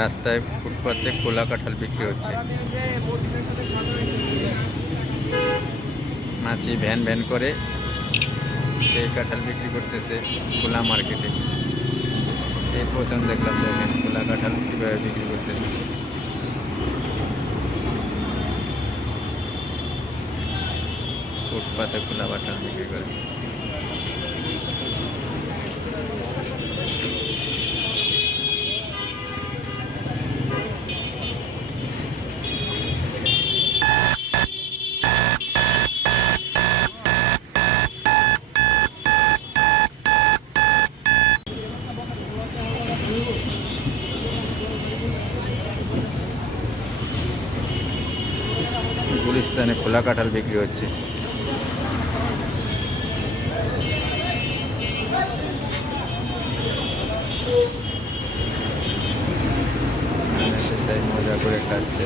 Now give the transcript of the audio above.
রাস্তায় ফুটপাতে খোলা কাঁঠাল বিক্রি হচ্ছে। মাছি ভ্যান ভ্যান করে সেই কাঁঠাল বিক্রি করতেছে খোলা মার্কেটে। এই প্রথম দেখলাম দেখেন খোলা কাঁঠাল কীভাবে বিক্রি করতেছে। ফুটপাতে খোলা কাঁঠাল বিক্রি করে। গুলিস্তানে খোলা কাঁঠাল বিক্রি হচ্ছে। মজা করে খাচ্ছে।